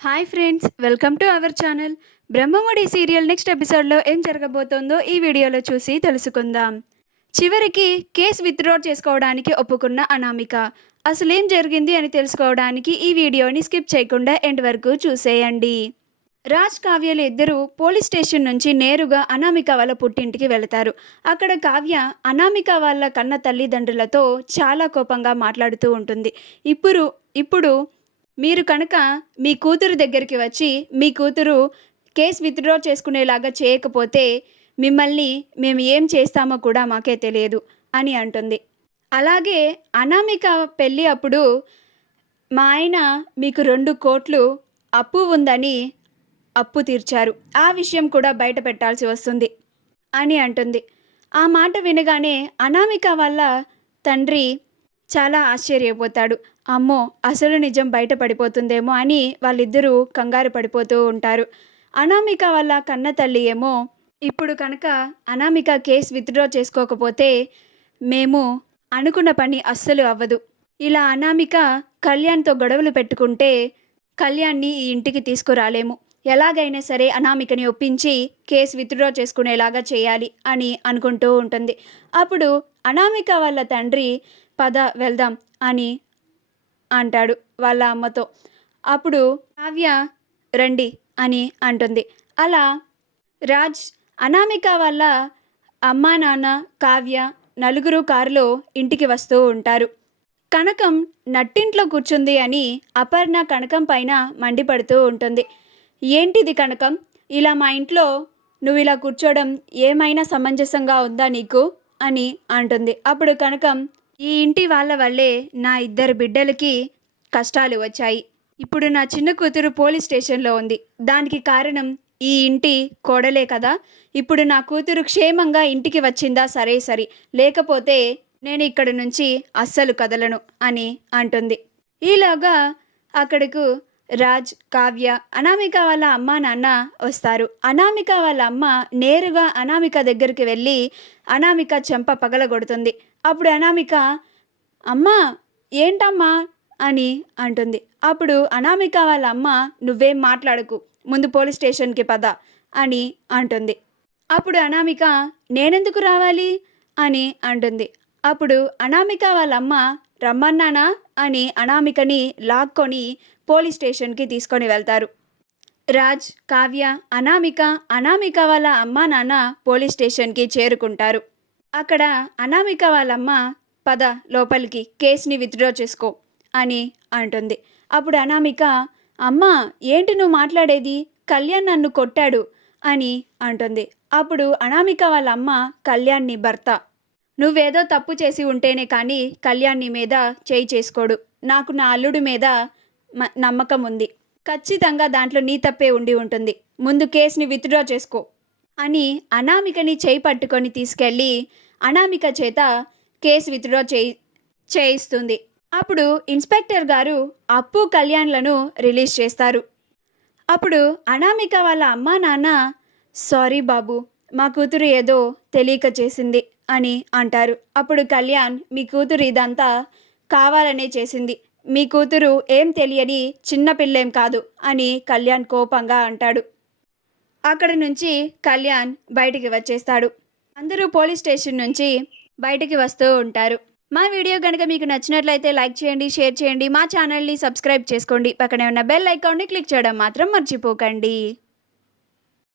Hi friends, welcome to our channel. Brahmamudi serial next ఎపిసోడ్లో ఏం జరగబోతోందో ఈ వీడియోలో చూసి తెలుసుకుందాం. చివరికి కేసు విత్డ్రా చేసుకోవడానికి ఒప్పుకున్న అనామిక. అసలేం జరిగింది అని తెలుసుకోవడానికి ఈ వీడియోని స్కిప్ చేయకుండా ఎండ్ వరకు చూసేయండి. రాజ్ కావ్యలు ఇద్దరూ పోలీస్ స్టేషన్ నుంచి నేరుగా అనామిక వాళ్ళ పుట్టింటికి వెళతారు. అక్కడ కావ్య అనామిక వాళ్ళ కన్న తల్లిదండ్రులతో చాలా కోపంగా మాట్లాడుతూ ఉంటుంది. ఇప్పుడు మీరు కనుక మీ కూతురు దగ్గరికి వచ్చి మీ కూతురు కేసు విత్డ్రా చేసుకునేలాగా చేయకపోతే మిమ్మల్ని మేము ఏం చేస్తామో కూడా మాకే తెలియదు అని అంటుంది. అలాగే అనామిక పెళ్ళి అప్పుడు మా ఆయన మీకు 2 కోట్లు అప్పు ఉందని అప్పు తీర్చారు, ఆ విషయం కూడా బయట పెట్టాల్సి వస్తుంది అని అంటుంది. ఆ మాట వినగానే అనామిక వాళ్ళ తండ్రి చాలా ఆశ్చర్యపోతాడు. అమ్మో, అసలు నిజం బయటపడిపోతుందేమో అని వాళ్ళిద్దరూ కంగారు పడిపోతూ ఉంటారు. అనామిక వాళ్ళ కన్న తల్లి ఏమో ఇప్పుడు కనుక అనామిక కేసు విత్డ్రా చేసుకోకపోతే మేము అనుకున్న పని అస్సలు అవ్వదు. ఇలా అనామిక కళ్యాణ్తో గొడవలు పెట్టుకుంటే కళ్యాణ్ని ఈ ఇంటికి తీసుకురాలేము. ఎలాగైనా సరే అనామికని ఒప్పించి కేసు విత్డ్రా చేసుకునేలాగా చేయాలి అని అనుకుంటూ ఉంటుంది. అప్పుడు అనామిక వాళ్ళ తండ్రి పద వెళ్దాం అని అంటాడు వాళ్ళ అమ్మతో. అప్పుడు కావ్య రండి అని అంటుంది. అలా రాజ్ అనామిక వాళ్ళ అమ్మా నాన్న కావ్య నలుగురు కారులో ఇంటికి వస్తూ ఉంటారు. కనకం నట్టింట్లో కూర్చుంది అని అపర్ణ కనకం పైన మండిపడుతూ ఉంటుంది. ఏంటిది కనకం, ఇలా మా ఇంట్లో నువ్వు ఇలా కూర్చోవడం ఏమైనా సమంజసంగా ఉందా నీకు అని అంటుంది. అప్పుడు కనకం, ఈ ఇంటి వాళ్ళ వల్లే నా 2 బిడ్డలకి కష్టాలు వచ్చాయి. ఇప్పుడు నా చిన్న కూతురు పోలీస్ స్టేషన్లో ఉంది. దానికి కారణం ఈ ఇంటి కోడలే కదా. ఇప్పుడు నా కూతురు క్షేమంగా ఇంటికి వచ్చిందా సరే, లేకపోతే నేను ఇక్కడి నుంచి అస్సలు కదలను అని అంటుంది. ఈలోగా అక్కడకు రాజ్, కావ్య, అనామిక వాళ్ళ అమ్మా నాన్న వస్తారు. అనామిక వాళ్ళ అమ్మ నేరుగా అనామిక దగ్గరికి వెళ్ళి అనామిక చెంప పగలగొడుతుంది. అప్పుడు అనామిక, అమ్మా ఏంటమ్మా అని అంటుంది. అప్పుడు అనామిక వాళ్ళ అమ్మ, నువ్వేం మాట్లాడకు, ముందు పోలీస్ స్టేషన్కి పద అని అంటుంది. అప్పుడు అనామిక, నేనెందుకు రావాలి అని అంటుంది. అప్పుడు అనామిక వాళ్ళ అమ్మ, రమ్మన్నానా అని అనామికని లాక్కొని పోలీస్ స్టేషన్కి తీసుకొని వెళ్తారు. రాజ్, కావ్య, అనామిక వాళ్ళ అమ్మా నాన్న పోలీస్ స్టేషన్కి చేరుకుంటారు. అక్కడ అనామిక వాళ్ళమ్మ, పద లోపలికి, కేసుని విత్డ్రా చేసుకో అని అంటుంది. అప్పుడు అనామిక, అమ్మా ఏంటి నువ్వు మాట్లాడేది, కళ్యాణ్ నన్ను కొట్టాడు అని అంటుంది. అప్పుడు అనామిక వాళ్ళ అమ్మ, కళ్యాణ్ని భర్త, నువ్వేదో తప్పు చేసి ఉంటేనే కానీ కళ్యాణ్ నీ మీద చేయి చేసుకోడు. నాకు నా అల్లుడి మీద నమ్మకం ఉంది. ఖచ్చితంగా దాంట్లో నీ తప్పే ఉండి ఉంటుంది. ముందు కేసుని విత్డ్రా చేసుకో అని అనామికని చేయి పట్టుకొని తీసుకెళ్ళి అనామిక చేత కేసు విత్డ్రా చేయిస్తుంది. అప్పుడు ఇన్స్పెక్టర్ గారు అప్పు, కళ్యాణ్లను రిలీజ్ చేస్తారు. అప్పుడు అనామిక వాళ్ళ అమ్మా నాన్న, సారీ బాబు, మా కూతురు ఏదో తెలియక చేసింది అని అంటారు. అప్పుడు కళ్యాణ్, మీ కూతురు ఇదంతా కావాలనే చేసింది. మీ కూతురు ఏం తెలియని చిన్నపిల్లేం కాదు అని కళ్యాణ్ కోపంగా అంటాడు. అక్కడి నుంచి కళ్యాణ్ బయటికి వచ్చేస్తాడు. అందరూ పోలీస్ స్టేషన్ నుంచి బయటికి వస్తూ ఉంటారు. మా వీడియో కనుక మీకు నచ్చినట్లయితే లైక్ చేయండి, షేర్ చేయండి, మా ఛానల్ని సబ్స్క్రైబ్ చేసుకోండి. పక్కనే ఉన్న బెల్ ఐకాన్ని క్లిక్ చేయడం మాత్రం మర్చిపోకండి.